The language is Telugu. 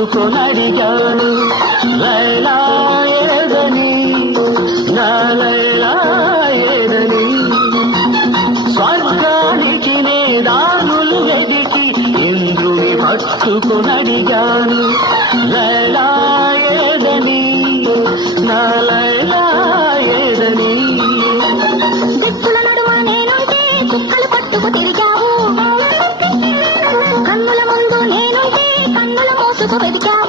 పట్టుకొనడిగాను లైలా ఏదని నా లైలా ఏదని స్వర్గానికి నే దారులు వెదికి ఇంద్రుని పట్టుకొనడిగాను లైలా ఏదని నా లైలా ఏదని దిక్కుల నడుమ నేనుంటే కుక్కలు పట్టుకు తిరిగావు కన్నుల ముందు నేనుంటే కన్నుల మోసుకు వెదికావు